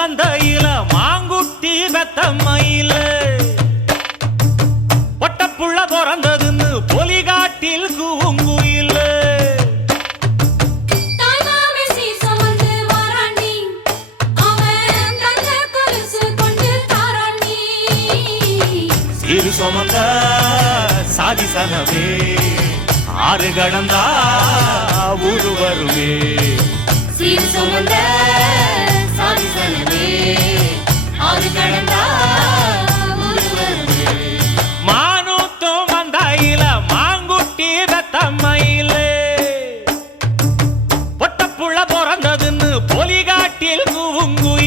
மந்தையில மாங்குட்டி வெத்தம்மையில ஒட்டப்புள்ள பிறந்ததுன்னு பொலிகாட்டில் கூங்குயில சீரு சுமந்த சாதி சனவே ஆறு கடந்தா ஊரு வருவே சீரு சுமந்த சாதி சனவே ஆறு கடந்தா ஊரு வருவே மானூத்தும் மந்தையில மாங்குட்டி வெத்தம்மையில ஒட்டப்புள்ள பிறந்ததுன்னு பொலிகாட்டில் கூங்குயில